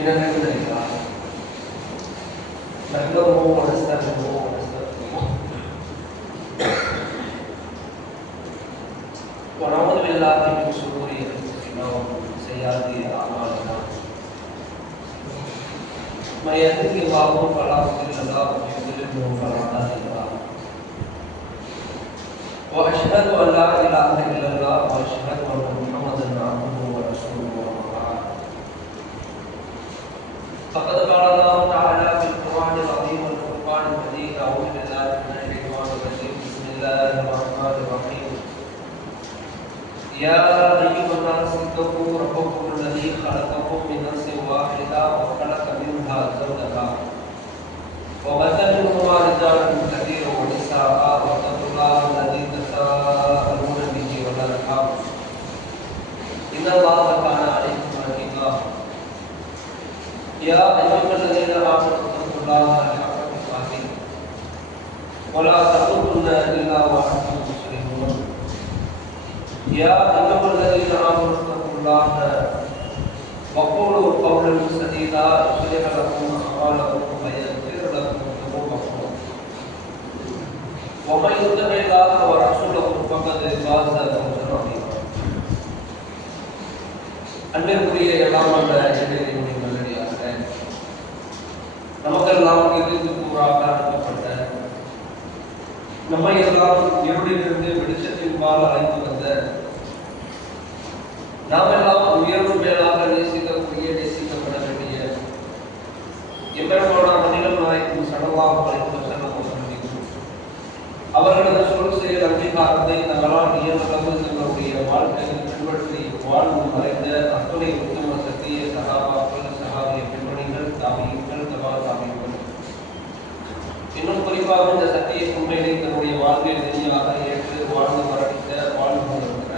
إن الحمد لله نحمده ونستعينه ونستغفره ونعوذ بالله من شرور أنفسنا ومن سيئات أعمالنا من يهده الله فلا مضل له ومن يضلل فلا هادي له وأشهد أن لا إله إلا الله وأشهد أن محمدا عبده ورسوله فقد قال الله تعالى في القرآن العظيم والفرقان المجيد أعوذ بالله من الشيطان الرجيم بسم الله الرحمن الرحيم يا أيها الناس اتقوا ربكم الذي خلقكم من نفس واحدة وخلق منها زوجها وبث منهما رجالا كثيرا ونساء واتقوا الله الذي تساءلون به والأرحام إن الله كان عليكم رقيبا يا أيها الذين آمنوا اتقوا الله حق تقاته ولا تموتن إلا وأنتم مسلمون يا أيها الذين آمنوا اتقوا الله وقولوا قولا سديدا يصلح لكم أعمالكم ويغفر لكم ذنوبكم ومن يطع الله ورسوله فقد فاز فوزا عظيما அன்பிற்குரிய எல்லாம் வல்ல இறைவனின் நல்லடியார்களே, நமக்கெல்லாம் இருந்து கூறாக அனுப்பப்பட்ட நம்மை எல்லாம் இருளிலிருந்து வெளிச்சத்தின் பால் அழைத்து வந்த நாம் எல்லாம் உயர்வு மேலாக நேசிக்கப்பட வேண்டிய எம்பெருமான நபிகள் நாயகம் ஸல்லல்லாஹு அலைஹி வஸல்லம் அவர்களது சொல் செயல் அங்கீகாரத்தை தங்களால் இயல்பு தங்களுடைய வாழ்க்கையில் பின்பற்றி வாழ்ந்து மறைந்த அத்துணை உத்தம சத்திய சகாபாக்கள் சகாபிய பெண்மணிகள் தாபியங்கள் தபா தாபியங்கள் இன்னும் குறிப்பாக இந்த சத்திய உண்மையை தன்னுடைய வாழ்வில் நெறியாக ஏற்று வாழ்ந்து மரணித்த வாழ்ந்து கொண்டிருக்கிற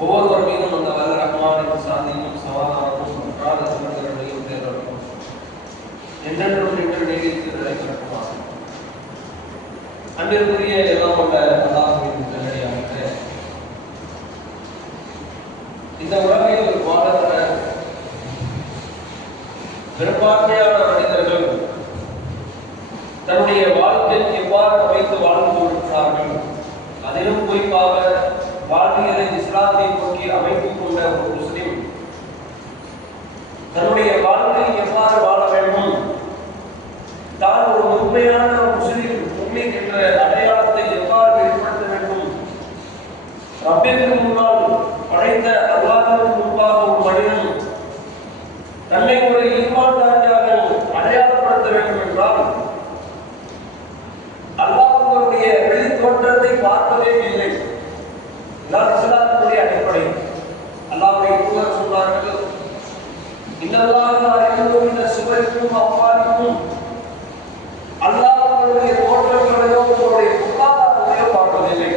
ஒவ்வொருவர் மீதும் அந்த வல்ல ரஹ்மானின் சாந்தியும் சமாதானமும் அன்றாட சிறந்தவர்களையும் தேர்தலும் என்றென்றும் நின்று நீடித்து நிலைத்திருக்குமாறு. அன்பிற்குரிய எல்லாம் உள்ள அல்லாஹ்வின் நல்லடியார்களே, இந்த உலகில் வாழ்கிற பெரும்பான்மையான மனிதர்கள் தன்னுடைய வாழ்க்கையை எவ்வாறு அமைத்து வாழ்ந்து கொண்டிருக்கிறார்கள், அதிலும் குறிப்பாக வாழ்வியலை இஸ்லாத்தை நோக்கி அமைத்துக் கொண்ட ஒரு முஸ்லிம் தன்னுடைய வாழ்க்கையை எவ்வாறு வாழ வேண்டும், தான் ஒரு உண்மையான முஸ்லிம் முஸ்லிம் என்ற அடையாளத்தை எவ்வாறு வெளிப்படுத்த வேண்டும், ரப்பிற்கு முன்னால் படைத்த அல்லாஹ்வுக்கு முன்பாக ஒரு மனிதன் தன்னை ஒரு ஈமான்தாரியாக அடையாளப்படுத்த வேண்டும் என்றால் அல்லாஹ்வுடைய வெளி தோற்றத்தை பார்ப்பதே இல்லை. இதான் இஸ்லாத்தினுடைய அடிப்படை. அல்லாஹ்வுடைய தூதர் சொன்னார்கள், இன்னல்லாஹ யன்துரு மின சுவரிக்கும் அம்வாலிக்கும், அல்லாஹ்வுடைய தோற்றங்களையோ உங்களுடைய பொருளாதாரத்தையோ பார்ப்பதில்லை.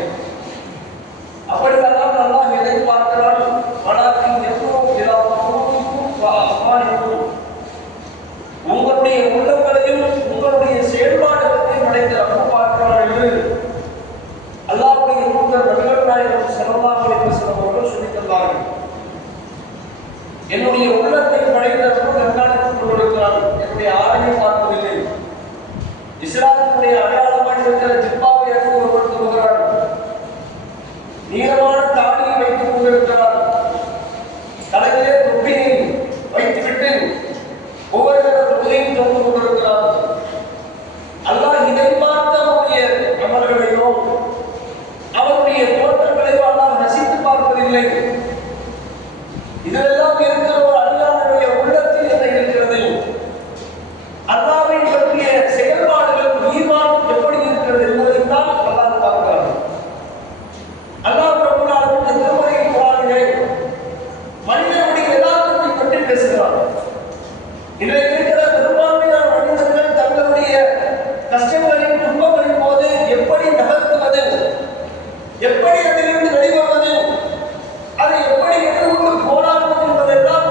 அப்படித்தான் அல்லாஹ் எதை பார்க்கிறான், வலாக்கின் யன்துரு இலா குலூபிக்கும் வ அஃஆலிக்கும், உங்களுடைய உள்ளங்களையும் உங்களுடைய செயல்பாடுகளையும் படைத்த ரப்பு பார்க்கிறான் என்று அல்லாஹ்வுடைய தூதர் நபிகள் நாயகம் ஸல்லல்லாஹு அலைஹி வஸல்லம் அவர்கள் சொல்லித் தந்தார்கள். என்னுடைய உள்ளத்தை படைத்த ரப்பு கண்காணித்துக் கொண்டிருக்கிறான், என்னுடைய ஆடையை பார்ப்பதில்லை. இஸ்லாத்தினுடைய அடையாளமாக இருக்கிற ஜிப்பாவை எடுத்து ஒருவர் சொல்கிறார், நீளமான தாடியை வைத்துக் கொண்டிருக்கிறார், தலையிலே தொப்பியை வைத்துவிட்டு ஒவ்வொரு தொகையும் தொண்டு கொண்டிருக்கிறார். அல்லாஹ் இதை பார்த்து அவருடைய அமல்களையோ அவருடைய தோற்றங்களையோ அல்லாஹ் ரசித்து பார்ப்பதில்லை. இதெல்லாம் இருக்கிற ஒரு அல்லாஹ்வுடைய உள்ளத்தில் என்ன இருக்கிறது, அல்லாஹ்வை பற்றிய செயல்பாடுகள் ஈமான் எப்படி இருக்கிறது என்பதை தான் அல்லாஹ் பார்க்கிறார். அல்லாஹ் ரப்பல் ஆலமீன் திருமறை குர்ஆனிலே மனிதனுடைய யதார்த்தத்தை பற்றி பேசுகிறார். இன்றைக்கு இருக்கிற பெரும்பான்மையான மனிதர்கள் தங்களுடைய கஷ்டங்களின் துன்பங்களின் போது எப்படி நகர்த்துவது, எப்படி அதிலிருந்து வெளிவருவது, அதை எப்படி எதிர்கொண்டு போராடுவது என்பதெல்லாம்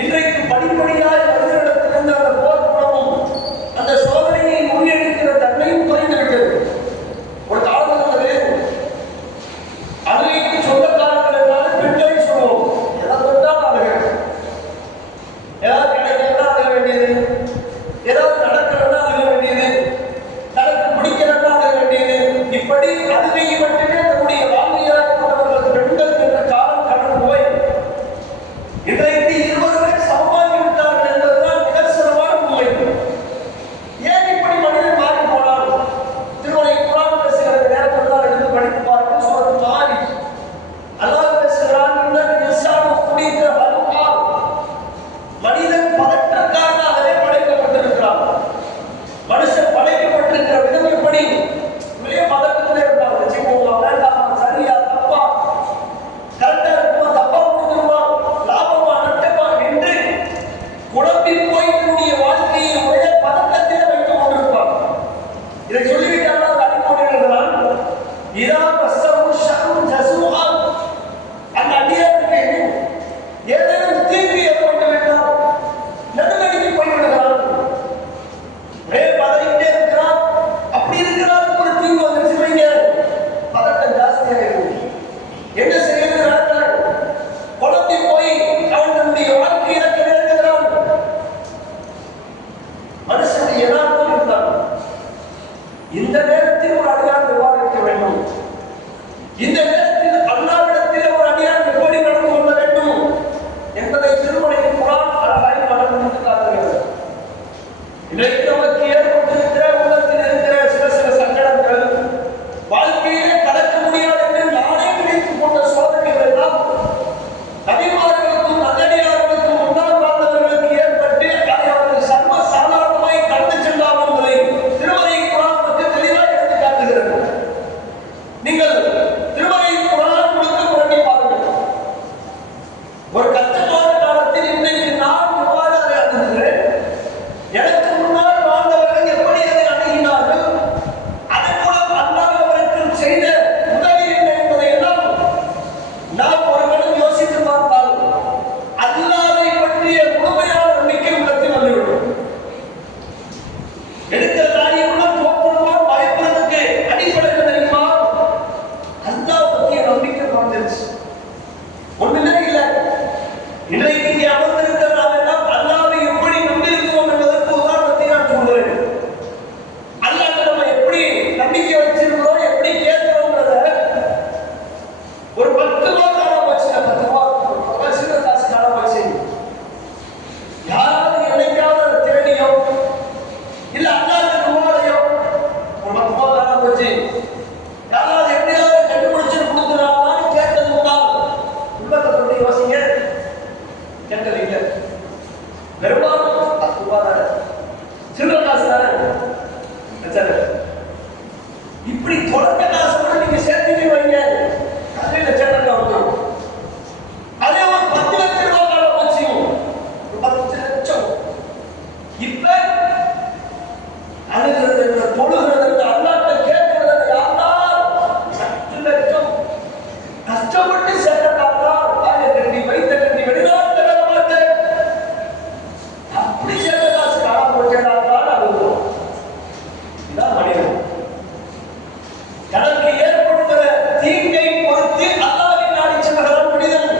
இன்றைக்கு படிப்படியாய் மனிதனிடத்திலிருந்து அந்த போர் குணமும் அந்த சோதனையை முறியடிக்கிற தன்மையும் குறைந்துவிட்டது. ஒரு காலம் இருந்தது, அதுலேயும் சொந்தக்காரர்கள் என்றாலும் பெண்களை சொல்லுவோம், எதை தொட்டால் அவர்கள் இன்றைக்கு 20 பேர் சமமாகி விட்டார்கள் என்பதுதான் நிதர்சனமான உண்மை. ஏன் இப்படி மனிதன் மாறி போனான்? திருமலை குர்ஆன் பேசுகிற நேரத்தில் தான் எடுத்து படித்து பாருங்கள். சூரத் மாரிஜ் அல்லாஹ் பேசுகிறான், இன்னல் இன்சான குலிக ஹலூஆ. மனிதன் பதற்றக்காரனாகவே படைக்கப்பட்டிருக்கிறான். மனுஷன் படைக்கப்பட்டிருக்கிற விதம் எப்படி? வெளியே பதட்டத்திலே இருந்தான். வச்சுக்கோங்க, வேண்டாமா, சரியா தப்பா, கரெக்டா இருக்குமா, தப்பா முடிஞ்சிருமா, லாபமா நட்டமா என்று குழம்பி போய் தன்னுடைய வாழ்க்கையை ஒரே பதட்டத்திலே வைத்துக் கொண்டிருப்பான். இதை சொல்லிவிட்டால் அறிமுறை எழுதுகிறான், இதா பஸ்ஸரு ஷர்ரு ஜஸூஆ. அந்த அடியாருக்கு ஏதேனும் தீங்கு ஏற்பட்டு விட்டால் நடுநடுங்கி போய் விடுகிறான். ஒரே பதறிட்டே இருக்கிறான். அப்படி இருக்கிறான், ஒரு தீங்கு வந்துருச்சு வைங்க, பதட்டம் ஜாஸ்தியாக இருக்கும். என்ன செய்யறது நடக்கிறான்? குழம்பி போய் அவன் தன்னுடைய வாழ்க்கையை இழக்கிறான். மனுஷன் யதார்த்தம் இருந்தான். இந்த நேரத்தில் ஒரு அடியான் விவாதிக்க வேண்டும். இந்த நேரத்தில் அல்லாஹ்விடத்தில் ஒரு அடியான் எப்படி நடந்து கொள்ள வேண்டும் என்பதை திருமலை குர்ஆன் அழகாய் வழங்கி காட்டுகிறது. இன்றைக்கு நமக்கு ஏற்பட்டிருக்கிற உள்ளத்தில் இருக்கிற சில சங்கடங்கள், வாழ்க்கையிலே கடக்க முடியாது என்று நானே நினைத்துக் கொண்ட சோதனைகள் எல்லாம் நபிமார்களுக்கும் நல்லடியார்களுக்கும் முன்னால் வாழ்ந்தவர்களுக்கு ஏற்பட்டு அதை அவர்கள் சர்வ சாதாரணமாய் கடந்து சென்றார்கள் என்பதை திருமலை குர்ஆன் நமக்கு தெளிவாக எடுத்து காட்டுகிறது. நீங்கள் திருமலை குர்ஆன் முழுக்க புரட்டி பாருங்கள். ஒரு கஷ்டமான காலத்தில் இன்றைக்கு நான் எவ்வாறு அதை அணுகுகிறேன், எனக்கு முன்னால் வாழ்ந்தவர்கள் எப்படி அதை அணுகினார்கள், அதன் மூலம் அல்லாஹ் அவருக்கு செய்த உதவி என்ன என்பதை எல்லாம் நாம் ஒரு கணம் யோசித்து பார்த்தால் அல்லாஹ்வை பற்றிய முழுமையான நம்பிக்கை உள்ளத்தில் வந்துவிடும். எடுக்கிற காரியங்களும் தோற்றமா பயப்படுறதுக்கு அடிப்படை என்ன தெரியுமா? அல்லாஹ் பற்றிய நம்பிக்கை வந்துருச்சு. ஒண்ணுமே இல்லை. இன்றைக்கு இங்கே அமர்ந்திருக்கிற நாம் எல்லாம் அல்லாஹ்வை எப்படி நம்பியிருக்கிறோம் என்பதற்கு உதாரணத்தை நான் சொல்கிறேன். அல்லாஹ் நம்ம எப்படி நம்பிக்கை வச்சிருக்கிறோம், எப்படி கேட்கிறோம்ன்றத ஒரு 10 ரூபா காணாம போச்சு, 10 ரூபா சின்ன காசு காணாம போச்சு. யாராவது என்னைக்காவது அதை தேடியோ இல்ல அல்லாஹ்வுக்கு துவாலையோ ஒரு 10 ரூபா காணாம போச்சு, யாராவது எப்படியாவது கண்டுபிடிச்சு கொடுத்துறாங்கன்னு கேட்டது உண்டா? உள்ளத்தை பற்றி யோசிங்க. கேட்டது இல்லை. பெரும்பாலும் 10 ரூபா தானே, சின்ன காசு தானே, இப்படி தொடக்க காசு கூட நீங்க சேர்த்து வைங்க, அதே லட்சம் வந்துடும். அதே ஒரு 10 லட்சம் ரூபாய் கால போச்சு, 10 லட்சம். இப்ப அழுகிறது, தொழுகிறது, அல்லாஹ்ட்ட கேட்கிறது யாரா? 10 லட்சம் கஷ்டப்பட்டு சேர்த்தாக்கா, வாயை கட்டி வைத்த கட்டி வெளிநாட்டு வேலை மாட்டேன், அப்படி சேர்த்த காசு காணாம போச்சேடாக்கான்னு அழுகிறோம். இதான் மனிதன். தனக்கு ஏற்படுகிற தீங்கை பொறுத்து அல்லாஹ்வை நாடி செல்கிறான் மனிதன்.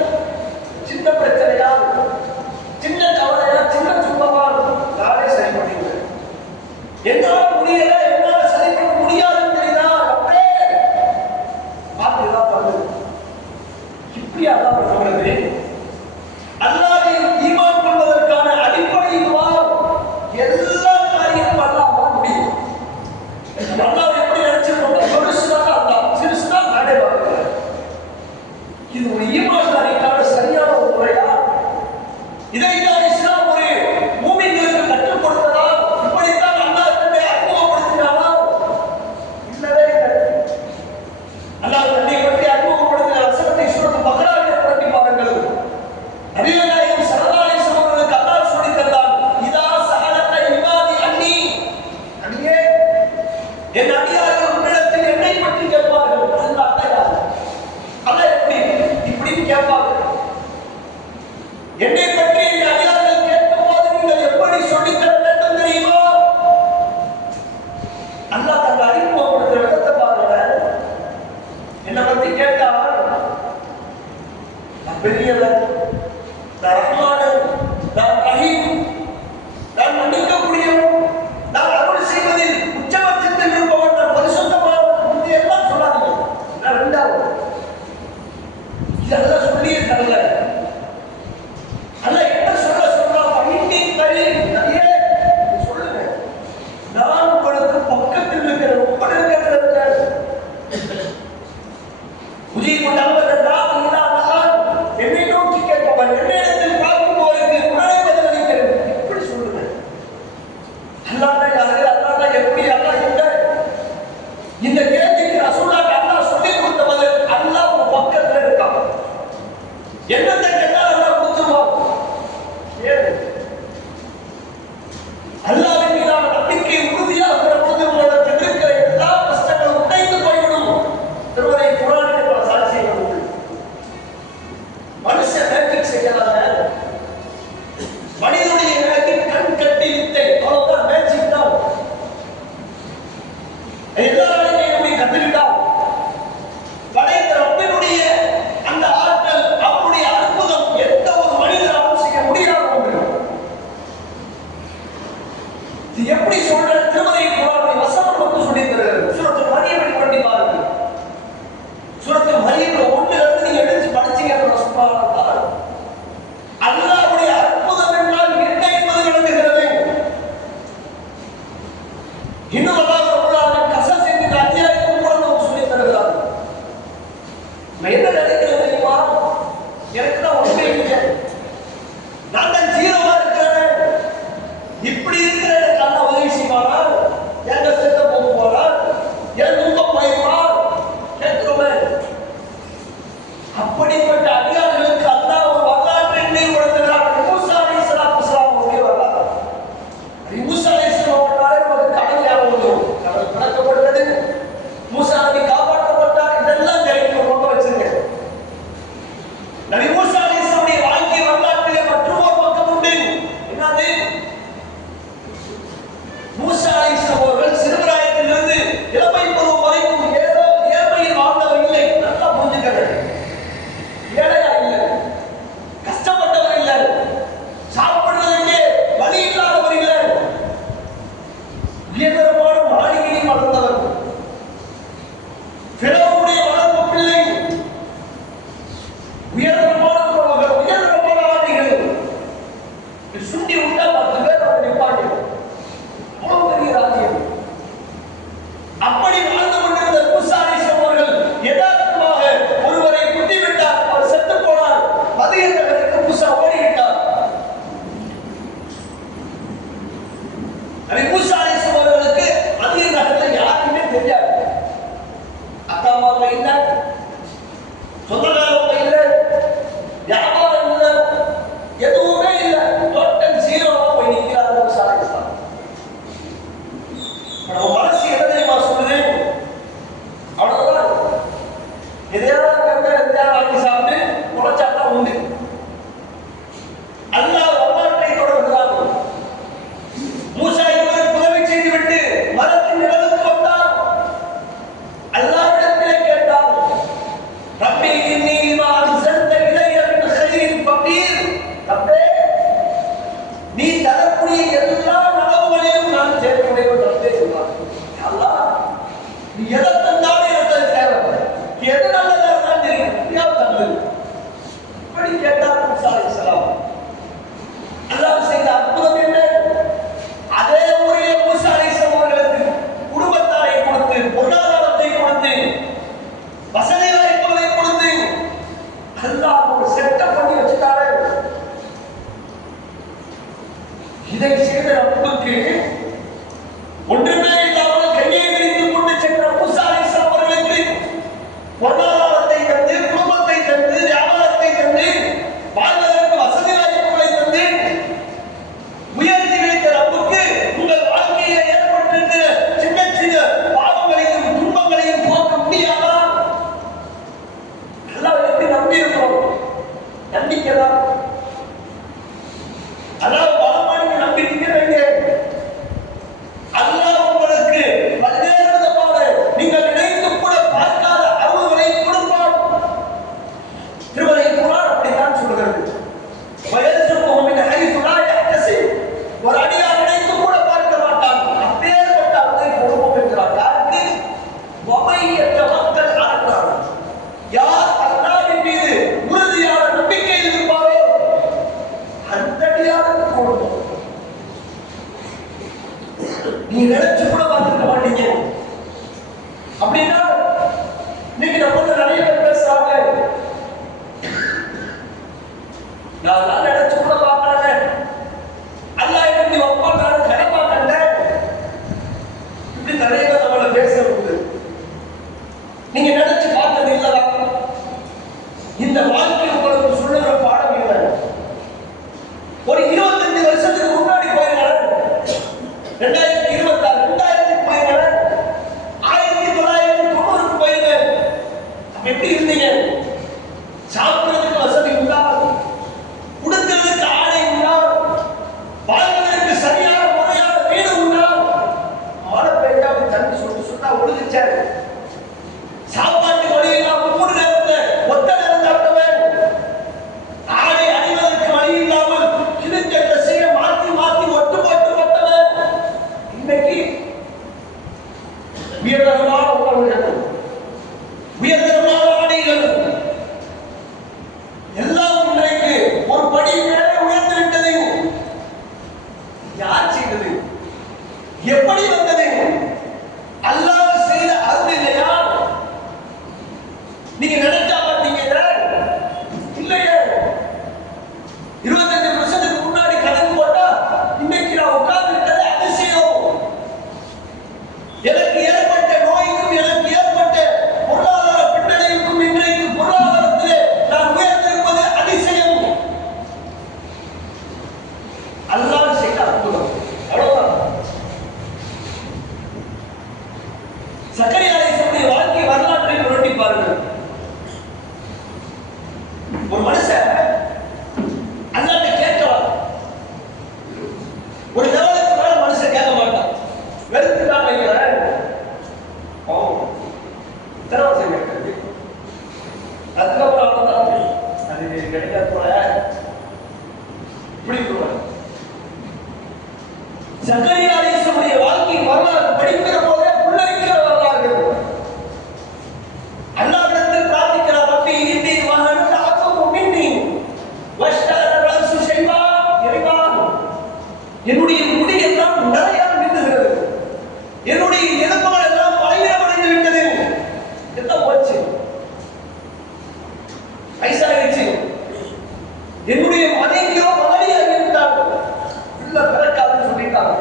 சின்ன பிரச்சனையா, சின்ன கவலையா, சின்ன துன்பமா, நாளே சரி பண்ணிடுவேன். என்னால முடியல, என்னால சரி பண்ண முடியாதுன்னு தெரியுதா? அப்பே பார்த்துதான் பண்ணுது. இப்படி அல்லாஹ் சொல்றது. அல்லாஹ்வை ஈமான் கொள்வதற்கான அடிப்படை இதுவா? எல்லா காரியமும் அல்லாஹ்வால் முடியும். அல்லாஹ் எப்படி நினைச்சிருக்கோம்? பெருசுதான் அல்லாஹ், சிறுசுதான் நானே பார்க்கிறேன். இது ஒரு ஈமான்தாரிக்கான சரியான ஒரு முறையா? இதைத்தான் இஸ்லாம் ஒரு மூமின்களுக்கு கற்றுக் கொடுத்ததா? இப்படித்தான் அல்லாஹ் தன்னை அறிமுகப்படுத்தினாரா? இல்லவே இல்லை. அல்லாஹ் தன்னை பற்றி அறிமுகப்படுத்தின வசனத்தை சூரத் பக்ராவில் புரட்டி பாருங்கள். நபிகள் நாயகம் ஸல்லல்லாஹு அலைஹி வஸல்லம் அவர்களுக்கு அல்லாஹ் சொல்லித் தந்தான், இதா சஅலக இபாதி அன்னி, நபியே என் அடியார்கள் உன்னிடத்தில் என்னை பற்றி கேட்பார்கள். அல்லாஹ் யார்? அல்லாஹ் எப்படி இப்படி கேட்பார்கள்? என்னை பற்றி என் அடியார்கள் அல்லாஹ் வரலாற்றை தொடர்கிறார். மூசா இவருக்கு உதவி செய்துவிட்டு மரத்தின் நிழலுக்கு வந்தார். அல்லாஹ்விடத்திலே கேட்டார், ரப்பி இன்னி லிமா அன்ஸல்த இலைய மின் கைரின் ஃபகீர். ரப்பே, நீ தரக்கூடிய எல்லா நலவுகளையும் நான் தேவையுடையவன் ரப்பே சொன்னார். அல்லாஹ், நீ எதை தந்தாலும் எனக்கு தேவை, எது நல்லதா இருந்தாலும் தெரியும், எப்படியாவது தந்து. இப்படி கேட்டார் மூசா அலைஹிஸ்ஸலாம். அல்லாஹ் செய்த அற்புதம் என்ன? அதே ஊரிலே மூசா அலைஹிஸ்ஸலாம் அவர்களுக்கு குடும்பத்தாரை கொடுத்து, பொருளாதாரத்தை கொடுத்து, வசதி வாய்ப்புகளை கொடுத்து அல்லாஹ் ஒரு செட்டப் பண்ணி வச்சுட்டாரு. இதை செய்த ரப்புக்கு ஒன்றுமே இல்லாமல் கையை விரித்துக் கொண்டு சென்ற மூசா அலைஹிஸ்ஸலாம் அவர்களுக்கு பொருளாதாரத்தை தந்து, குடும்பத்தை தந்து, வியாபாரத்தை தந்து, வாழ்வதற்கு வசதி வாய்ப்புகளை தந்து உயர்த்தி வைத்த ரப்புக்கு உங்கள் வாழ்க்கையை ஏற்பட்டிருக்கிற சின்ன சின்ன பாவங்களையும் துன்பங்களையும் போக்க முடியாதா? அல்லாஹ் எப்படி நம்பி இருக்கிறோம்? நம்பிக்கைதான். அல்லாஹ் பலமானி நம்பிக்கிறீங்க. அல்லாஹ் உங்களுக்கு பல்வேறு விதமான நீங்கள் நினைத்து கூட பார்க்காத அருள்களை கொடுப்பார். திருமலை குர்ஆன் அப்படித்தான் சொல்கிறது. வயசுக்கும் மின் ஹைசு லா யஹ்தசிப். ஒரு அடியார் நினைத்து கூட பார்க்க மாட்டான், அப்பேற்பட்ட அருளை கொடுப்போம் என்கிறார். யாருக்கு? வமை யத்தவக்கல் அலல்லாஹ். யார் அல்லாஹ்வின் மீது உறுதியான நம்பிக்கை இருப்பாரோ அந்த அடியாருக்கு கொடுப்போம். நீ நினைச்சு கூட பார்த்துக்க மாட்டீங்க. அப்படின்னா இன்னைக்கு நம்ம நிறைய பேர் பேசுறாங்க, நான் நினைச்சு கூட பார்க்கறாங்க, அல்லாஹ் எப்படி வைப்பான் நான் கனவா கண்டேன். இப்படி நிறைய பேர் நம்மள பேசுறது நீங்க நினைச்சு பார்த்தது இல்லதா? இந்த வாழ்க்கை உங்களுக்கு சொல்லுகிற பாடம் இல்லை. ஒரு 25 வருஷத்துக்கு முன்னாடி போயிருங்க, 2026 2000 போயிருங்க, 1990 போயிருங்க. எப்படி இருந்தீங்க? சாப்பிடுறதுக்கு வசதி உண்டா? உடுக்கிறதுக்கு ஆடை உண்டா? வாழ்வதற்கு சரியான முறையான வீடு உண்டா? மழை பெய்யா தண்ணி சுட்டா ஒழுகுச்சாரு. சாப்பாட்டு வழி இல்லாம 3 நேரத்துல ஒத்த நேரம் சாப்பிட்டவன், ஆடை அணிவதற்கு வழி இல்லாமல் கிழிஞ்ச ட்ரெஸ்ஸைய மாத்தி மாத்தி ஒட்டு போட்டு போட்டவன். இன்னைக்கு உயர்தரமான உணவுகள், உயர்தரமான ஆடைகள் எல்லாம் இன்றைக்கு ஒரு படி மேலே உயர்ந்து விட்டது. யார் செய்தது? எப்படி வந்தது? அல்லாஹ் செய்த அருள் இல்லையா? நீங்க நினைச்சா பார்த்தீங்க இல்லையே. 25 வருஷத்துக்கு முன்னாடி கணக்கு போட்டா இன்னைக்கு நான் உட்கார்ந்து இருக்கிறது அதிசயம். எனக்கு ஏற்பட்ட நோய்க்கும் எனக்கு ஏற்பட்ட பொருளாதார பின்னடைவுக்கும் இன்றைக்கு பொருளாதாரத்திலே நான் உயர்ந்திருப்பது அதிசயம். அல்லாஹ் செய்த அற்புதம். அவ்வளவுதான். சக்கரியா அலைஹிஸ்ஸலாமுடைய வாழ்க்கை வரலாற்றை புரட்டி பாருங்கள். ஒரு மனுஷன் அல்லாஹ்ட்ட கேட்கலாம். ஒரு லெவலுக்கு மேல மனுஷன் கேட்க மாட்டான். வெறுத்துட்டான் வைக்கிறேன். திரவசம் கேட்கறது அதுக்கப்புறம் அது கிடைக்காது போல இப்படி சொல்லுவாங்க. சக்கரியா அலைஹிஸ்ஸலாமுடைய வாழ்க்கை வரலாறு படிக்கிற போதே புல்லரிக்கிற வரலாறு. அல்லாஹ்விடத்தில் பிரார்த்திக்கிறார், ரப்பி இன்னி வஹன அஸமு மின்னி வஷ்தஅல ரஅஸு ஷைபா. இறைவா, என்னுடைய முடி எல்லாம் நரையால் நின்றுகிறது, என்னுடைய எலும்புகள் எல்லாம் பலவீனமடைந்து விட்டது. எல்லாம் போச்சு, வயசாகிடுச்சு. என்னுடைய மனைவியோ மலடியாகி விட்டார்கள், பிள்ளை பிறக்காதுன்னு சொல்லிட்டாங்க.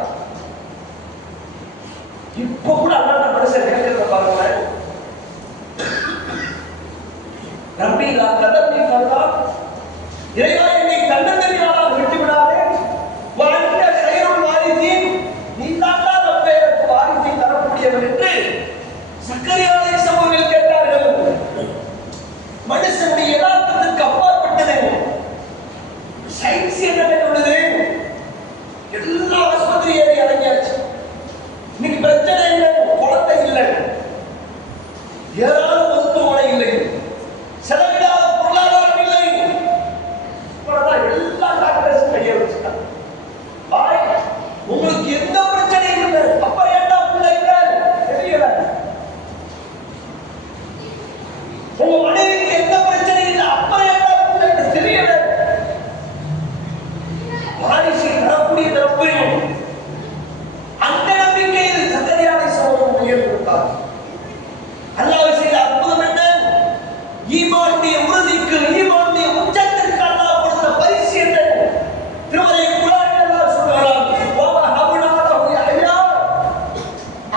இப்ப கூட அல்லாஹ் மனுஷன் கேட்கிறத பாருங்க. ரப்பி லா ததர்னி ஃபர்தா. இறைவா, என்னை தன்னந்தனியாக விட்டு விடாதே. வஅன்த கைருல் ரப்பு. அந்த நம்பிக்கையில் சக்கரியா அலைஹிஸ்ஸலாம் உயர்ந்திருந்தார். அல்லாஹ் செய்த அற்புதம் என்ன? ஈமானுடைய உறுதிக்கு, ஈமானுடைய உச்சத்திற்கு அல்லாஹ் கொடுத்த பரிசு என்ன? திருமறை குர்ஆனில் அல்லாஹ் சொல்கிறான், வஹப்னா லஹு யஹ்யா,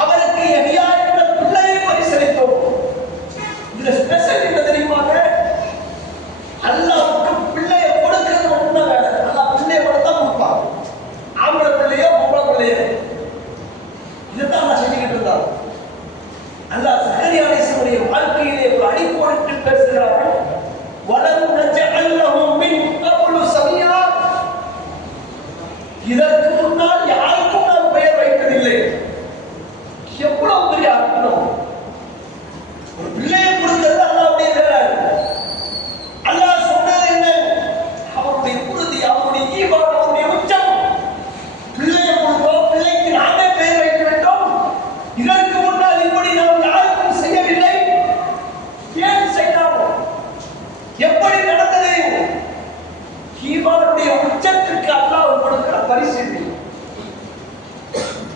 அவருக்கு யஹ்யா என்ற பிள்ளையை பரிசளித்தோம். இதுல ஸ்பெஷல் என்ன தெரியுமாங்க? அல்லாஹ்வுக்கு பிள்ளையை கொடுக்கிறது மட்டும்தான் வேலை. அல்லாஹ் பிள்ளையை மட்டும் தான் கொடுப்பான். ஆம்பளை பிள்ளையோ பொம்பளை பிள்ளையோ இதுதான் அல்லாஹ் செஞ்சுக்கிட்டு இருந்தார். அல்லாஹ் சக்கரியா அலைஹிஸ்ஸலாமுடைய வாழ்க்கையிலே ஒரு அடிக்கோடிட்டு பேசுகிறார்கள். வலம் நஜஅல் லஹு மின் கப்லு சமியா, இதற்கு முன்னால் யாருக்கும் நாம் பெயர் வைக்கவில்லை. எவ்வளவு பெரிய அற்புதம்! ஒரு பிள்ளையை கொடுக்கிறது அல்லாஹ்வுடைய வேலை. அல்லாஹ் சொன்னது என்ன? அவருடைய உறுதி, அவருடைய ஈமான், அவருடைய உச்சம். பிள்ளையை கொடுத்தோம், பிள்ளைக்கு நாமே பெயர் வைக்க வேண்டும். இதற்கு முன்னால் இப்படி நாம் யாருக்கும் செய்யவில்லை. ஏன் செய்தாரோ? எப்படி நடந்தது? ஈமானுடைய உச்சத்திற்கு அல்லாஹ் கொடுக்கிற பரிசு.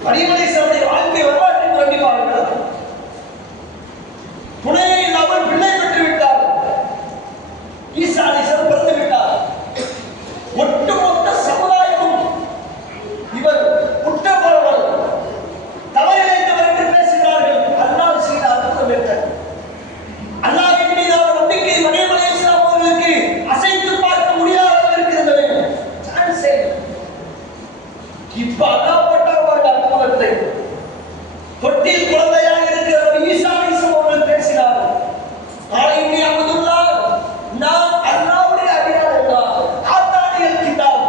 மரியம் அலைஹிஸ்ஸலாமுடைய வாழ்க்கை வரலாற்றை புரட்டி பாருங்கள். துணையே இல்லாமல் பிள்ளை பெற்று விட்டார். ஈசா அலைஹிஸ்ஸலாம் பிறந்து விட்டார். ஒட்டுமொத்த சமுதாயமும் இவர் குற்றவாளர், தவறிழைத்தவர் என்று பேசுகிறார்கள். அல்லாஹ் செய்த அற்புதம் என்ன? அல்லாஹ்வின் மீதான நம்பிக்கை மரியம் அலைஹிஸ்ஸலாம் அவர்களுக்கு அசைத்து பார்க்க முடியாத அளவிற்கு இருந்தது. சான்ஸே இல்லை. இப்ப அல்லாஹ் பட்டார் பாருங்க அற்புதத்தை. தொட்டில் குழந்தையாக இருக்கிற ஈசா அலைஹிஸ்ஸலாம் அவர்கள் பேசினார். ஆலையினி அப்துல்லாஹ், நான் அல்லாஹ்வுடைய அடியார் என்றார். ஆத்தானியல் கிதாப்,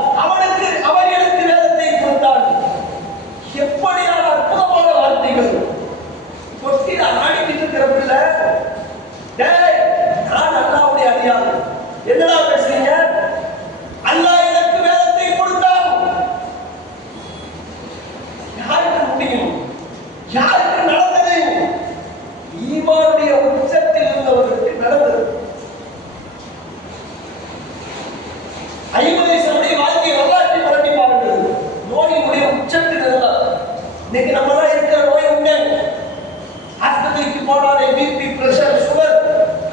அவன் எனக்கு வேதத்தை கொடுத்தான். எப்படியான அற்புதமான வார்த்தைகள்! தொட்டில ஆடிக்கிட்டு இருக்கிற பிள்ளை, டேய் நான் அல்லாஹ்வுடைய அடியார், என்னடா பேசுறீங்க? அல்லாஹ் எனக்கு வேதத்தை கொடுத்தான். யாருக்கு முடியும்? யாருக்கு நடந்தது? ஈமானுடைய உச்சத்தில் இருந்தவர்களுக்கு நடந்தது. ஐயூப் அலைஹிஸ்ஸலாமுடைய வாழ்க்கை வரலாற்றை புரட்டி பாருங்கள். நோயினுடைய உச்சத்தில் இருந்தார். இன்னைக்கு நம்ம எல்லாம் இருக்கிற நோய் உண்டு. ஆஸ்பத்திரிக்கு போனாலே பிபி, பிரஷர், சுகர்,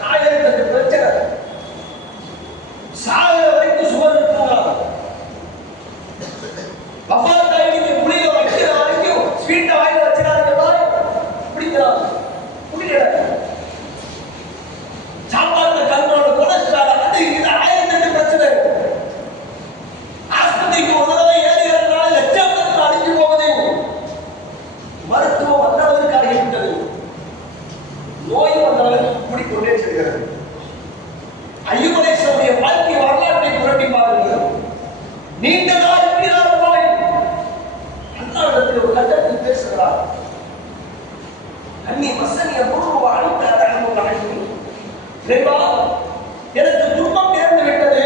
1008 பிரச்சனை. சாகிற வரைக்கும் சுகர் இருக்குங்களா? வஃபாத் ஆகிட்டு புளிய வைக்கிற வரைக்கும் ஸ்வீட்டை வாங்கி வச்சிடாதீங்களா? பிடிக்கிறாங்க, குடிக்கிறாங்க. சாப்பாட்டுல கண்ட்ரோல், கொலஸ்ட்ரால், அது இது 1008 பிரச்சனை. ஆஸ்பத்திரிக்கு ஒரு தடவை ஏறி இறங்கினால லட்சக்கணக்கில் அடிஞ்சு போகுது. மருத்துவம் அந்த அளவுக்கு ஆகிவிட்டது. நோயும் அந்த அளவுக்கு கூடிக்கொண்டே செல்கிறது. ஐயூப் அலைஹிஸ்ஸலாமுடைய வாழ்க்கை வரலாற்றை புரட்டி பாருங்கள். நீண்ட நாள் தீராத நோய். அல்லாஹ்விடத்தில் ஒரு கட்டத்தில் பேசுகிறார். அன்னி மஸ்ஸனிய துர்ரு வ அன்த அர்ஹமுர் ராஹிமீன். இறைவா, எனக்கு துன்பம் நேர்ந்து விட்டது,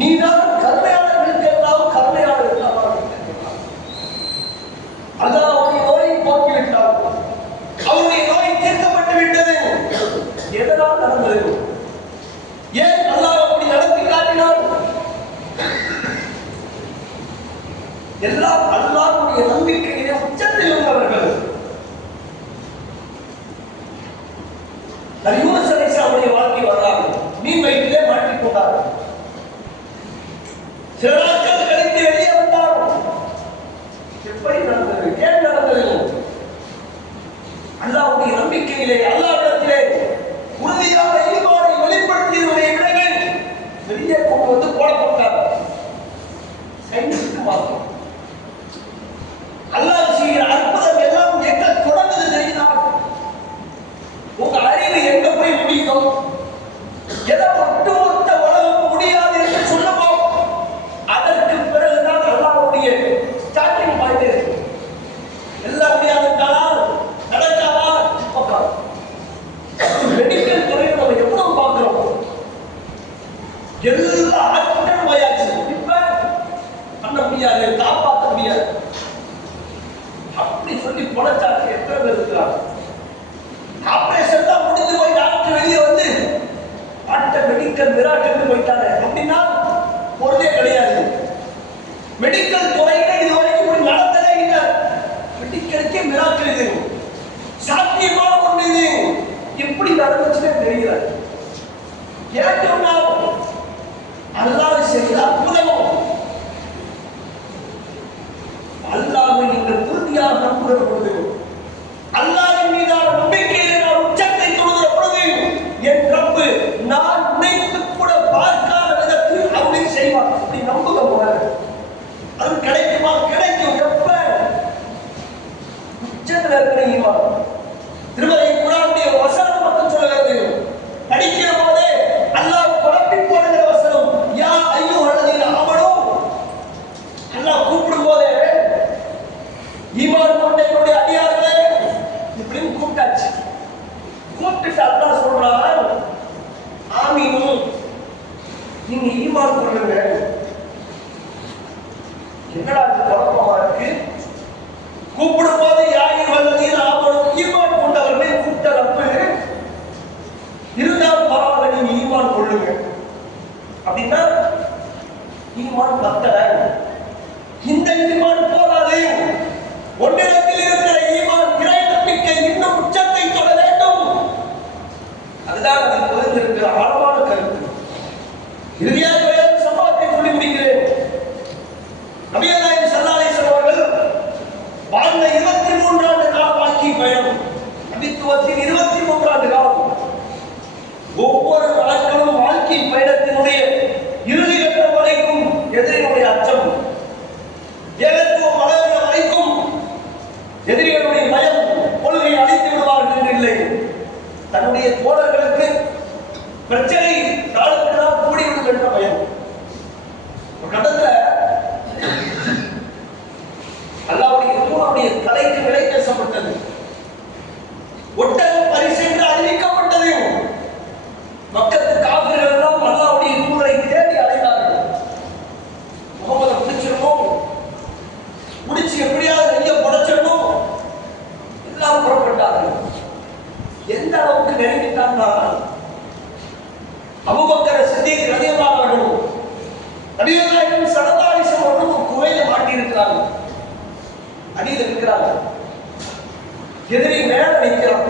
நீதான் கருணையாளர்களுக்கெல்லாம் கருணையாளர் இல்லாமல் இருக்கிறார். அல்லாஹ் அவருடைய நோயை போக்கிவிட்டார். அவருடைய நோய் தீர்க்கப்பட்டு விட்டது. எதனால் நடந்தது? ஏன் அல்லாஹ் அப்படி நடத்தி காட்டினார்? எல்லாம் அல்லாஹ்வுடைய நம்பிக்கையிலே உச்சத்தில் இருந்தவர்கள். யூனுஸ் அலைஹிஸ்ஸலாமுடைய வாழ்க்கை வரலாறு. மீன் வயிற்றிலே மாட்டிக்கொண்டார். சில நாட்கள் கழித்து வெளியே வந்தார். எப்படி நடந்தது? ஏன் நடந்தது? அல்லாஹ்வுடைய நம்பிக்கையிலே, அல்லாஹ்விடத்திலே உறுதியான ஈமானை வெளிப்படுத்தியவருடைய விடைகள் வெளியே கொண்டு வந்து போடப்பட்டார். சைன்ஸுக்கு மாற்றம். அல்லாஹ் செய்கிற அற்புதம் எல்லாம் எங்க தொடங்குது தெரியுமா? உங்க அறிவு எங்க போய் முடியும்? எதை ஒட்டுமொத்த உலகம் முடியாது என்று சொல்லுவோம். அதற்கு பிறகுதான் அல்லாஹ்வுடைய ஸ்டார்டிங் பாயிண்ட் இருக்கு. எல்லாம் முடியாதுங்களா? நடக்காதா? மெடிக்கல் துறையை நம்ம எவ்வளவு பார்க்கிறோம். எல்லா ஹாஸ்பிட்டல் போயாச்சு. இப்ப பண்ண முடியாது, காப்பாற்ற முடியாது அப்படி சொல்லி பொழைச்சாச்சு. எத்தனை பேர் இருக்கிறாங்க? ஆபரேஷன் தான் முடிஞ்சு போய் டாக்டர் வெளியே வந்து மெடிக்கல் மிராக்கிள் போயிட்டாங்க அப்படின்னா பொருளே கிடையாது. மெடிக்கல் என்னடா இது குழப்பமா இருக்கு? கூப்பிடும் போது யாரும் வந்தீங்க ஆவணும் ஈமான் கொண்டவர்களை கூப்பிட்ட ரப்பு, இருந்தாலும் பரவாயில்ல நீங்க ஈமான் கொள்ளுங்க அப்படின்னா ஈமான் பத்தல. இந்த ஈமான் போராது. ஒன்றிடத்தில் இருக்கிற ஈமான் இறை நம்பிக்கை இன்னும் உச்சத்தை தொட வேண்டும். அதுதான் அதில் புரிந்திருக்கிற ஆழமான கருத்து. இறுதியாக சம்பவத்தை சொல்லி முடிக்கிறேன். நபிகள் நாயகம் ஸல்லல்லாஹு அலைஹி வஸல்லம் அவர்கள் வாழ்ந்த 23 ஆண்டு கால வாழ்க்கை பயணம், நபித்துவத்தின் 23 ஆண்டு காலம். ஒவ்வொரு நாட்களும் வாழ்க்கை பயணத்தினுடைய இறுதி கட்டம் வரைக்கும் எதிரிகளுடைய அச்சம், ஏகத்துவம் வளர்கிற வரைக்கும் எதிரிகளுடைய பயம், கொள்கை அழித்து விடுவார்கள் என்று இல்லை. தன்னுடைய தோழர்களுக்கு பிரச்சனை நாளுக்கு நாள் கூடிவிடும் என்ற பயம். ஒரு கட்டத்துல அல்லாஹ்வுடைய தூதருடைய தலைக்கு விலை பேசப்பட்டது. ஒட்டகம் பரிசு என்று அறிவிக்கப்பட்டது. மக்கத்து காபிர்கள் எல்லாம் அல்லாஹ்வுடைய தூதரை தேடி அலைந்தார்கள். முகமது பிடிச்சிடணும், பிடிச்சி எப்படியாவது நெய்ய புடைச்சிடணும், எல்லாம் புறப்பட்டார்கள். எந்த அளவுக்கு நெருங்கிட்டாங்கன்னா அபூபக்கர் சித்திக் ரலியல்லாஹு அன்ஹு நபிகள் நாயகம் ஸல்லல்லாஹு அலைஹி வஸல்லம் ஒரு குகையில மாட்டி இருக்கிறார்கள். அடியில் இருக்கிறார்கள். எதிரி மேல நிற்கிறான்.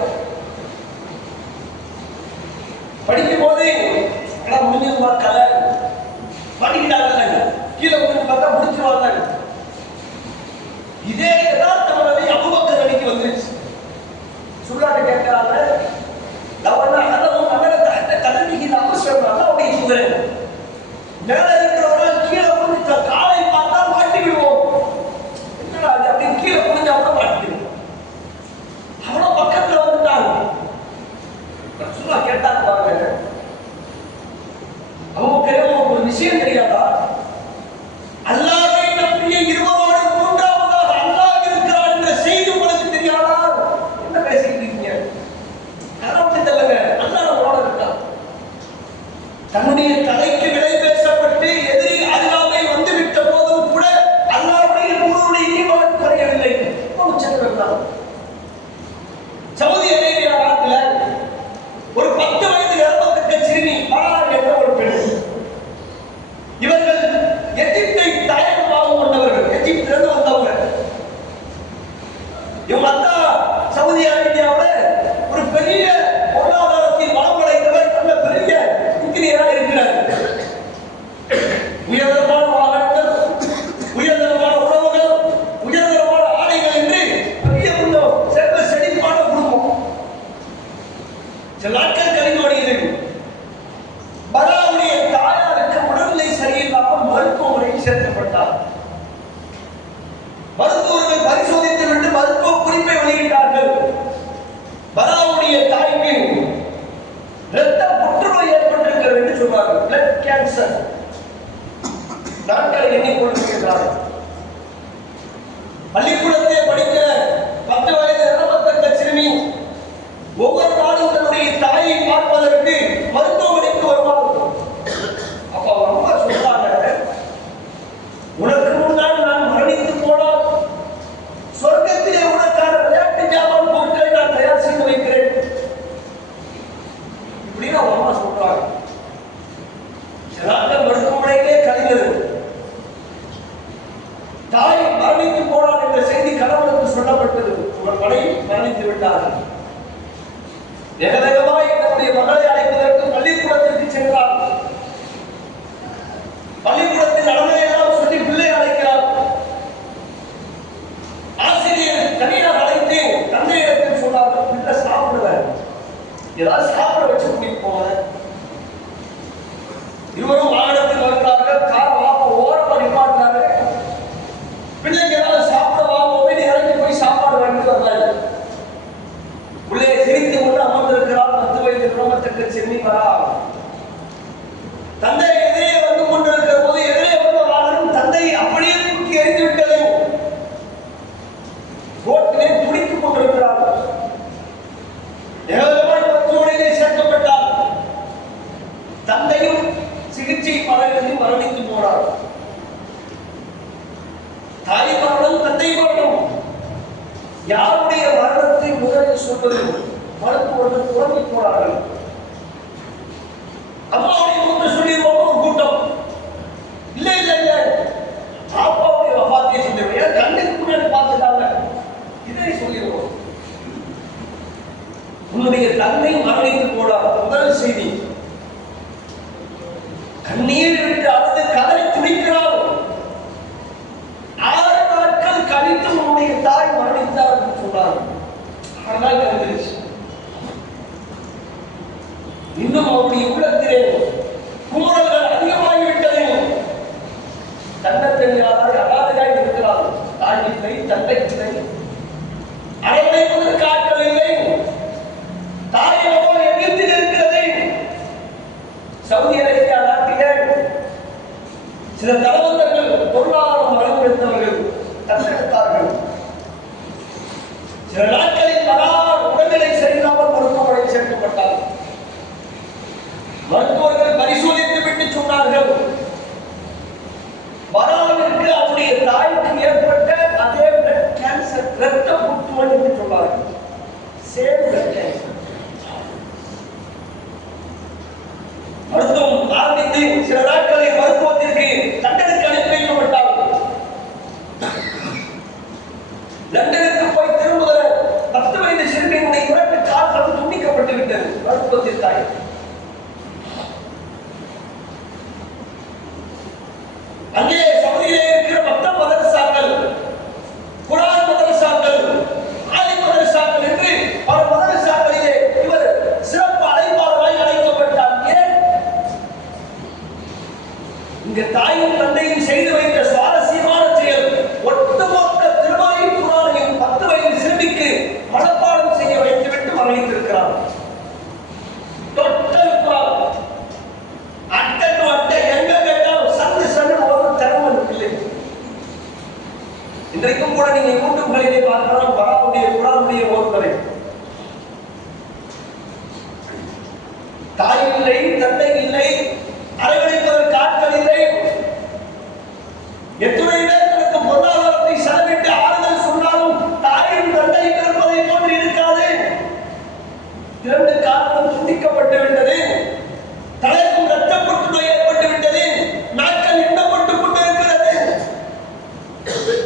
படிக்கும் போதே எல்லாம் முடிஞ்சு பார்க்கல, படிக்கிறாங்க, கீழே வந்து பார்த்தா முடிச்சுவாங்க. இதே யதார்த்த மனதை அபூபக்கர் அடிக்கு வந்துருச்சு. சுல்லாட்ட கேட்கிறாங்க, லவன்னா ஹதவும் நகரத்தை கதவிக்கு அவசரம் அல்லாஹ்வுடைய தூதரே, மேல இருக்கிறவங்க கீழே வந்து காலை பார்த்தா மாட்டி விடுவோம். என்னடா அது அப்படி கீழே புரிஞ்சா கூட மாட்டிடுவோம். அவ்வளவு பக்கத்துல வந்துட்டாங்க. சுல்லா கேட்டாங்க பாருங்க, அவங்க ஒரு விஷயம் தெரியாதா? அல்லாஹ்வை நம்பிய இருவரோடு மூன்றாவதாக அல்லாஹ் இருக்கிறான் என்ற செய்தி உங்களுக்கு தெரியாதா? என்ன பேசிக்கிட்டு இருக்கீங்க? அதெல்லாம் தெரியலங்க, அல்லாஹ் நம்மளோட இருக்கான். தன்னுடைய தலைக்கு விலை பேசப்பட்டு எதிரி அருகாமை வந்துவிட்ட போதும் கூட அல்லாஹ்வுடைய தூதருடைய ஈமான் குறையவில்லை. சவுதி அரேபியா நாட்டில் ஒரு 10 வயது நிரம்பத்தக்க சிறுமி பரார் என்ற ஒரு பெண். இவர்கள் எகிப்தை தாயகமாக கொண்டவர்கள், எகிப்திலிருந்து வந்தவங்க. இவங்க அத்தா சவுதி அரேபியாவில் ஒரு பெரிய பொருளாதாரத்தில் வளமடைந்தவர், நல்ல பெரிய இன்ஜினியராக இருக்கிறார். உயர்தரமான வாகனங்கள், உயர்தரமான உணவுகள், உயர்தரமான ஆடைகள் என்று பெரிய செல்வ செழிப்பான குடும்பம். சில நாட்கள் கழிந்தோடியது. பராவுடைய தாயாருக்கு உடல்நிலை சரியில்லாமல் மருத்துவமனையில் சேர்க்கப்பட்டார். மருத்துவர்கள் பரிசோதித்து விட்டு மருத்துவ குறிப்பை வெளியிட்டார்கள். பராவுடைய தாய்க்கு இரத்த புற்றுநோய் ஏற்பட்டிருக்கிறது என்று சொன்னார்கள். Blood cancer. நாட்களை எண்ணிக்கொண்டிருக்கிறார்கள். பள்ளிக்கூடத்திலே படிக்கிற 10 வயது நிரம்பத்தக்க சிறுமி ஒவ்வொரு நாளும் தன்னுடைய தாயை பார்ப்பதற்கு மருத்துவமனைக்கு வருவார்கள். அப்ப அவங்க அம்மா சொல்றாங்க, உனக்கு முன்னால் நான் மரணித்து போனால் சொர்க்கத்திலே உனக்கான விளையாட்டு ஜாமான் பொருட்களை நான் தயார் செய்து வைக்கிறேன் இப்படின்னு அவங்க அம்மா சொல்றாங்க. சில நாட்கள் மருத்துவமனையிலே கழிந்தது. தாய் மரணித்து போனார் என்ற செய்தி கணவனுக்கு சொல்லப்பட்டது. உங்கள் மனைவி மரணித்து விட்டார்கள். வேகவேகமாக என்னுடைய மகளை அழைப்பதற்கு பள்ளிக்கூடத்திற்கு சென்றார். பள்ளிக்கூடத்தில் நடந்ததையெல்லாம் சொல்லி பிள்ளை அழைக்கிறார். ஆசிரியர் தனியாக அழைத்து தந்தையிடத்தில் சொன்னார், பிள்ளை சாப்பிடுவேன், ஏதாவது சாப்பிட வச்சு கூட்டிட்டு போவேன். இவரும் வாகனத்தில் வருகிறார்கள். கார் ஓரமா நிப்பாட்டினாரு. பிள்ளைக்கு ஏதாவது சாப்பிட வாங்க இறங்கி போய் சாப்பாடு வாங்கிட்டு வந்தாரு. உள்ளே சிரித்து கொண்டு அமர்ந்திருக்கிறார். தாய் மரணம், தந்தை மரணம். யாருடைய மரணத்தை முதலில் சொல்வது? மருத்துவர்கள் குழம்பி போனார்கள். அம்மாவுடைய மூன்று சொல்லிடுவோம் ஒரு கூட்டம். இல்லை இல்லை இல்லை, பாப்பாவுடைய வபாத்தை சொல்லிடுவோம். ஏன் கண்ணுக்கு முன்னாடி பார்த்துட்டாங்க, இதை சொல்லிடுவோம். உன்னுடைய தந்தை மரணித்து போனார். முதல் செய்தி. கண்ணீர் விட்டு அழுது கதறி துடிக்கிறார். 6 நாட்கள் கழித்து உன்னுடைய தாய் மரணித்தார் என்று சொன்னார். 6 நாள் கழிச்சு இன்னும் அவருடைய உள்ளத்திலே குமுறல்கள் அதிகமாகிவிட்டது. தன்னை தெரியாதாய் அனாதையாய் இருக்கிறார். தாய் இல்லை, தந்தை இல்லை, அரவணைப்பதற்கு ஆட்கள் இல்லை. தாயகமோ எகிப்தில் இருக்கிறது. சவுதி அரேபியா நாட்டிலே சில தலவந்தர்கள் பொருளாதாரம் வளர்ந்தெடுத்தவர்கள் தத்தெடுத்தார்கள். சில நாட்களில் உடல்நிலை சரியில்லாமல் மருத்துவமனை சேர்க்கப்பட்டார்கள். மருத்துவர்கள் பரிசோதித்து விட்டு சொன்னார்கள், வராவிற்கு அவருடைய தாய்க்கு ஏற்பட்ட அதே பிளட் கேன்சர், இரத்த புற்றுநோய் என்று சொன்னார்கள். Same blood cancer. மருத்துவம் ஆரம்பித்து சில நாட்களில் மருத்துவத்திற்கு லண்டனுக்கு அனுப்பி வைக்கப்பட்டார்கள். லண்டனுக்கு போய் திரும்புகிற 10 வயது சிறுமியினுடைய 2 கால்களும் துண்டிக்கப்பட்டு விட்டது. மருத்துவத்திற்காக அங்கே சவுதியிலே இருக்கிற மற்ற மதரசாக்கள், குர்ஆன் மதரசாக்கள், ஆலிம் மதரசாக்கள் என்று பல மதரசாக்களிலே இவர் சிறப்பு அழைப்பாளராய் அழைக்கப்பட்டார். ஏன்? இங்க தாயும் தந்தையும் செய்து வைத்த சுவாரஸ்யமான செயல். ஒட்டுமொத்த திருமறை குர்ஆனையும் 10 வயது சிறுமிக்கு மனப்பாடம் செய்ய வைத்துவிட்டு மரணித்திருக்கிறார். டோட்டல் குர்ஆன் அட்டக்கு அட்டை எங்க கேட்டாலும் சந்து சந்து ஒரு திறமை இல்லை. இன்றைக்கும் கூட நீங்க யூடியூப்களிலே பார்க்கலாம் பராவுடைய குர்ஆனுடைய ஓதுவதை. தாய் இல்லை, தந்தை இல்லை, அரவணைப்பதற்கு ஆட்கள் இல்லை. எத்தனை பேர்களுக்கு பொருளாதாரத்தை செலவிட்டு ஆறுதல் சொன்னாலும் தாயும் தந்தையும் இருப்பதை போன்று இருக்காது. 2 கால்களும் துண்டிக்கப்பட்டு விட்டது. தலைக்கும் இரத்த புற்றுநோய் ஏற்பட்டு விட்டது. நாட்கள் எண்ணப்பட்டுக் கொண்டிருக்கிறது.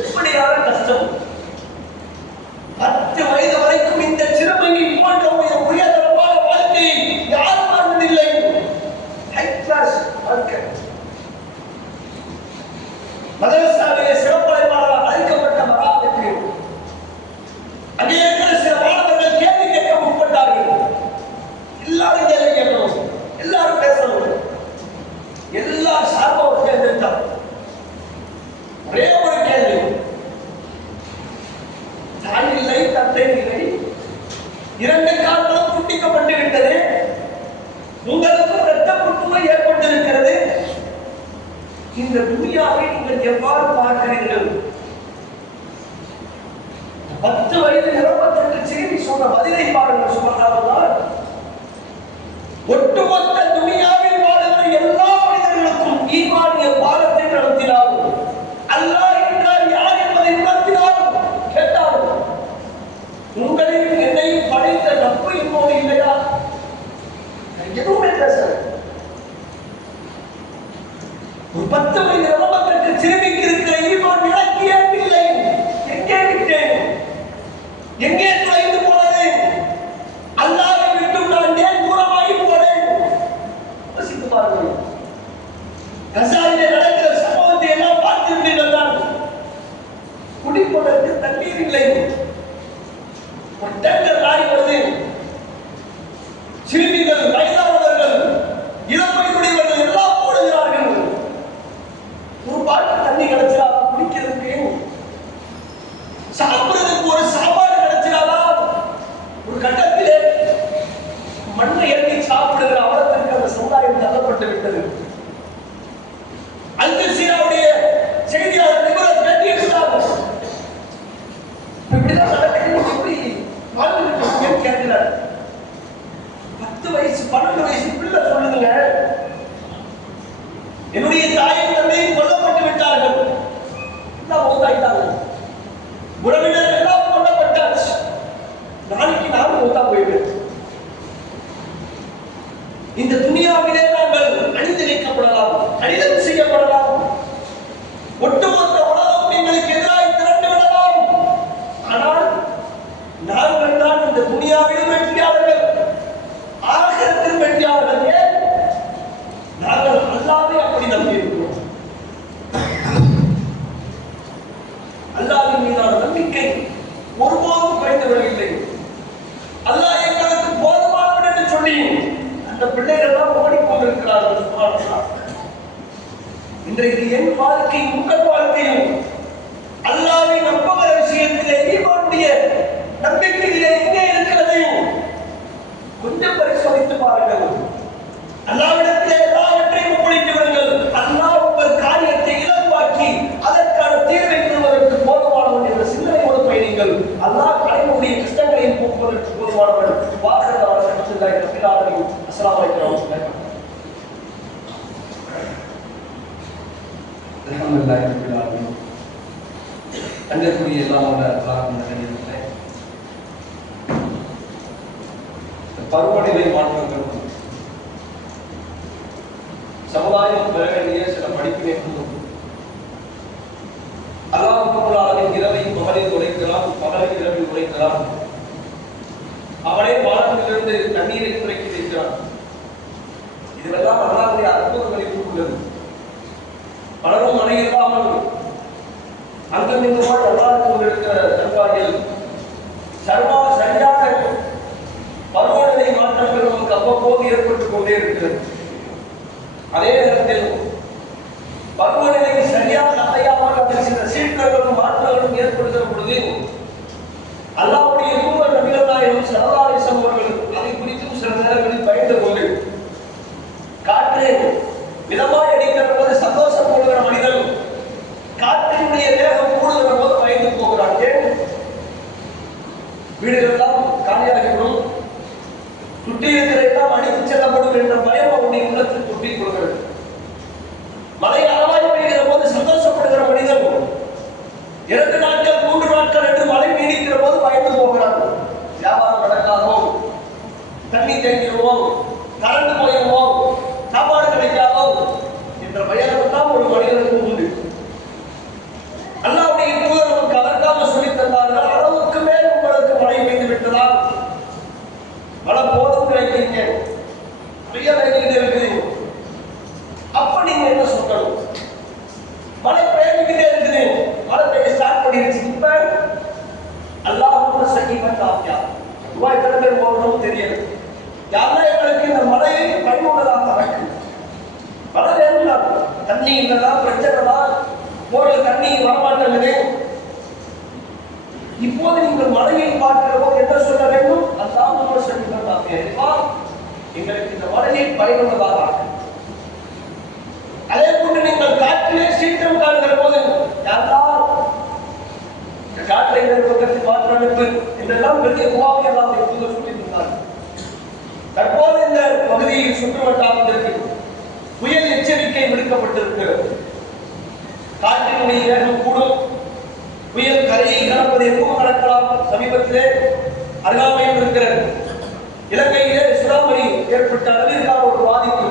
இப்படியான கஷ்டம். 10 வயது வரைக்கும் இந்த சிறுமியை போன்ற உயர்தரமான வாழ்க்கையை யாரும் வாழ்ந்ததில்லை. ஹை கிளாஸ் வாழ்க்கை. மதரசாவிலே சிறப்படைவாளரால் அழைக்கப்பட்ட மராமத்து. அங்கே இருக்கிற சில மாணவர்கள் கேள்வி கேட்க முற்பட்டார்கள். எல்லாரும் கேள்வி கேட்கணும், எல்லாரும் பேசணும். எல்லாரும் சார்பா ஒரு கேள்வி கேட்டார். ஒரே ஒரு கேள்வி. தாய் இல்லை, தந்தை இல்லை, 2 கால்களும் துண்டிக்கப்பட்டு விட்டது. உங்களுக்கு இரத்த புற்றுநோய் ஏற்பட்டிருக்கிறது. இந்த துனியாவை நீங்கள் எவ்வாறு பார்க்கிறீர்கள்? 10 வயது நிரப்பப்பட்ட செய்தி சொன்ன பதிலை பாருங்கள். சுபஹானல்லாஹ். ஒட்டுமொத்த துனியாவில் வாழுகிற எல்லா மனிதர்களுக்கும் ஈமானிய பாடத்தை நடத்தினார்கள். அல்லாஹ் என்றால் யார் என்பதை உணர்த்தினார்கள். கேட்டார்கள், உங்களையும் என்னையும் படைத்த ரப்பு இன்னொரு இல்லையா? எதுவுமே பேசல. ஒரு 10 வயது நிரப்பப்பட்ட சிறுமிக்கு இருக்கிற ஈமான் எனக்கு ஏன் இல்லை? எங்கே விட்டேன்? எங்கே தொலைந்து போனது? அல்லாஹ்வை விட்டு நான் ஏன் தூரமாகி போனேன்? யோசித்து பாருங்கள். கசாலிலே நடக்கிற சம்பவத்தை எல்லாம் பார்த்திருப்பீர்கள் தான். குடிப்பதற்கு தண்ணீர் இல்லை. ஒரு டேங்கர் லாரி வருது. சிறுமிகள், வயதானவர்கள், இளம் வயதுடையவர்கள் எல்லாம் போடுகிறார்கள். ஒரு பாட்டில் தண்ணி கிடைச்சா குடிக்கிறதுக்கு, சாப்பிடுறதுக்கு ஒரு சாப்பாடு கிடைச்சாலா? ஒரு கட்டத்திலே மண்ணை இறங்கி சாப்பிடுகிற அவலத்திற்கு அந்த சமுதாயம் தள்ளப்பட்டு விட்டது. அல் ஜஸீராவுடைய செய்தியாளர் நிபுணர் பேட்டி எடுத்தார். இப்படிதான் நடக்குது. எப்படி வாழ்ந்துட்டு கேட்கிறார். 10 வயசு 12 வயசு பிள்ளை சொல்லுங்க, என்னுடைய தாயும் தந்தையும் கொல்லப்பட்டு விட்டார்கள். இன்றைக்கு என் வாழ்க்கை உங்கள் வாழ்க்கையும் அல்லாஹ்வை நம்புகிற விஷயத்திலே ஈமானுடைய நம்பிக்கையிலே எங்கே இருக்கிறது? கொஞ்சம் பரிசோதித்து பாருங்கள். அல்லாஹ்விடத்திலே எல்லாவற்றையும் ஒப்படைத்து விடுங்கள். அல்லாஹ் உங்கள் காரியத்தை இலகுவாக்கி அதற்கான தீர்வை பெறுவதற்கு போதுமானவன் என்ற சிந்தனையோடு பயணிங்கள். அல்லாஹ் கலைமுடைய கஷ்டங்களையும் போக்குவதற்கு போதுமானவன். வாசல் அவர்கள் அஸ்ஸலாமு அலைக்கும். அல்ஹம்துலில்லாஹி ரப்பில் ஆலமீன். அன்றைக்குரிய எல்லாம் நடந்திருக்கிறேன். பருவநிலை மாற்றங்கள் சமுதாயம் பெற வேண்டிய சில படிப்பினை அல்லாஹ் இரவை பகலில் உழைக்கலாம், பகலில் இரவில் உழைக்கலாம். அவனே வானத்திலிருந்து தண்ணீரை குறைக்கி வைக்கிறான். இதுவெல்லாம் அல்லாஹ்வுடைய அற்புதங்களில் உள்ளது. பலரும் மழை இல்லாமல் அங்கமிங்குமாய் அல்லாஹ் கொண்டிருக்கிற தருவாயில் சரியான பருவநிலை மாற்றங்கள் நமக்கு அவ்வப்போது ஏற்பட்டுக் கொண்டே இருக்கிறது. அதே நேரத்தில் பருவநிலை சரியாக அமையாமல் அதில் சில சீற்றங்களும் மாற்றங்களும் ஏற்படுகிற பொழுது அல்லாஹ்வுடைய தூதர் நபிகள் நாயகம் ஸல்லல்லாஹு அலைஹி வஸல்லம் அவர்கள் அதை குறித்து சில நேரங்களில் பயந்து கொண்டு காற்று மிதமாய் அடிக்கிற போது சந்தோஷப்படுகிற மனிதன் காற்றினுடைய வேகம் கூடுகிற போது பயந்து போகிறான். ஏன்? வீடுகளெல்லாம் காலியாகிவிடும், சுற்றி இருக்கிற எல்லாம் அடித்து செல்லப்படும் என்ற பயம் அவனுடைய உள்ளத்தில் தொட்டிக் கொள்கிறது. மழை அளவாய் பெய்கிற போது சந்தோஷப்படுகிற மனிதன் 2 நாட்கள் 3 நாட்கள் என்று மழை நீடிக்கிற போது பயந்து போகிறான். வியாபாரம் நடக்காதோ, தண்ணி தேங்கிடுவோம், கரண்ட் போயிடுவோம், சாப்பாடு கிடைக்காதோ என்ற பயமெல்லாம் ஒரு மனிதனுக்கு உண்டு. அல்லாஹ்வுடைய தூதர் நமக்கு அதற்காக சொல்லித் தந்தார்கள். அளவுக்கு மேல் உங்களுக்கு மழை பெய்து விட்டதால் மழை போதும் கிடைக்கிறீங்க, நிறைய வேலைகள் இருக்குது. அப்ப நீங்க என்ன சொல்லணும்? மழை பெய்துக்கிட்டே இருக்குது, மழை பெய்ய ஸ்டார்ட் பண்ணிருச்சு. இப்ப அல்லாஹ்வுடைய சகிவன் ஆப்யா துவா எத்தனை பேர் போகணும் தெரியல. யாரெல்லாம் எங்களுக்கு இந்த மழையை பயனுள்ளதாக ஆக்கு. மழை வேணும்னா தண்ணி இல்லைனா பிரச்சனை தான், போர்ல தண்ணி வரமாட்டேங்குது. இப்போது நீங்கள் மழையை பார்க்கிற போது என்ன சொல்ல வேண்டும்? அல்லாஹ்வுடைய சகிவன் ஆப்யா, எங்களுக்கு இந்த மழையை பயனுள்ளதாக ஆக்கு. அதே போன்று நீங்கள் காற்றிலே சீற்றம் காணுகிற போது யாரெல்லாம் காற்றை பக்கத்தில் மாற்ற அனுப்பு இதெல்லாம் பெரிய துவாவை எல்லாம் தூதர் சொல்லி இருந்தார்கள். தற்போது இந்த பகுதியில் சுற்றுவட்டாரத்திற்கு புயல் எச்சரிக்கை விடுக்கப்பட்டிருக்கிறது. காற்றினுடைய வேகம் கூடும், புயல் கரையை கடப்பதை எப்பவும் நடக்கலாம். சமீபத்திலே அருகாமையில் இருக்கிற இலங்கையிலே சுனாமி ஏற்பட்ட அளவிற்கான ஒரு பாதிப்பு,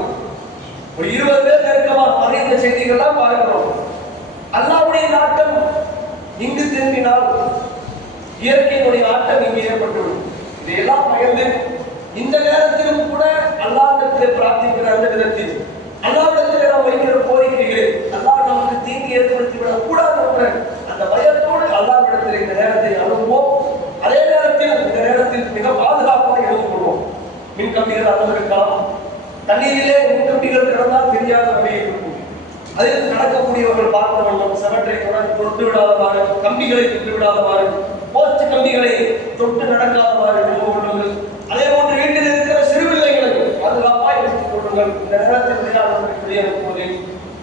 ஒரு 20 பேர் நெருக்கமாக மறைந்த செய்திகள்லாம் பார்க்கிறோம். அல்லாஹ்வுடைய நாட்டம் இங்கு திரும்பினால் இயற்கையினுடைய ஆட்டம் இங்கு ஏற்பட்டுவிடும். இதையெல்லாம் பயந்து இந்த நேரத்திலும் கூட அல்லாஹ்விடத்திலே பிரார்த்திக்கிற அந்த விதத்தில் அல்லாஹ்விடத்திலே நாம் வைக்கிற கோரிக்கைகளை அல்லாஹ் நமக்கு தீங்கு ஏற்படுத்தி விடக் கூடாது என்ற அந்த பயத்தோடு அல்லாஹ்விடத்திலே இந்த நேரத்தை அணுகுவோம். அதே நேரத்தில் இந்த நேரத்தில் மிக பாதுகாப்பாக எழுந்து கொள்வோம். மின்கம்பிகள் அளந்திருக்கலாம், தண்ணீரிலே மின்கம்பிகள் கிடந்தால் தெரியாத வகையை இருக்கும். அதில் நடக்கக்கூடியவர்கள் பார்க்க வேண்டும். செவற்றை தொட்டு விடாதவாறு, கம்பிகளை தொட்டு விடாதவாறு, போஸ்ட் கம்பிகளை தொட்டு நடக்காதவாறு நின்று கொள்ளுங்கள். அதே போன்று வீட்டில் இருக்கிற சிறுபிள்ளைகளை பாதுகாப்பாக எடுத்துக் கொள்ளுங்கள். இந்த நேரத்தில் விளையாடுவதற்கு வெளியே அனுப்புவதை,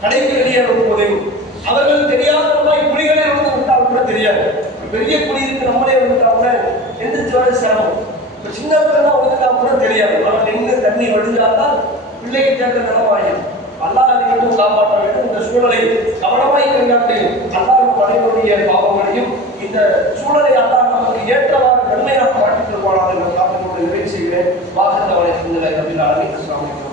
கடைக்கு வெளியே அனுப்புவதை, அவர்கள் தெரியாதவர்களாய் குழிகளை வந்து விட்டால் கூட தெரியாது. பெரிய குழி இருக்கு நம்மளே வந்துட்டா கூட எந்திரிச்சோட சிரமம். இப்போ சின்ன பிள்ளைனா வந்துட்டா கூட தெரியாது. ஆனால் நின்று தண்ணி வடிஞ்சால்தான் பிள்ளைக்கு கேட்ட நிலமாயிடும். அல்லாஹ் மட்டும் காப்பாற்ற வேண்டும். இந்த சூழலை கவனமாய் கையாண்டு அல்லாஹ் அனைவருடைய பாவங்களையும் இந்த சூழலை அல்லாஹ் நமக்கு ஏற்றவாறு நன்மையாக மாற்றிக் கொள்வானாக என்ற காரணத்தோடு நிறைவு செய்கிறேன். வாசல் அவரை சிந்தனை அஸ்ஸலாமு அலைக்கும்.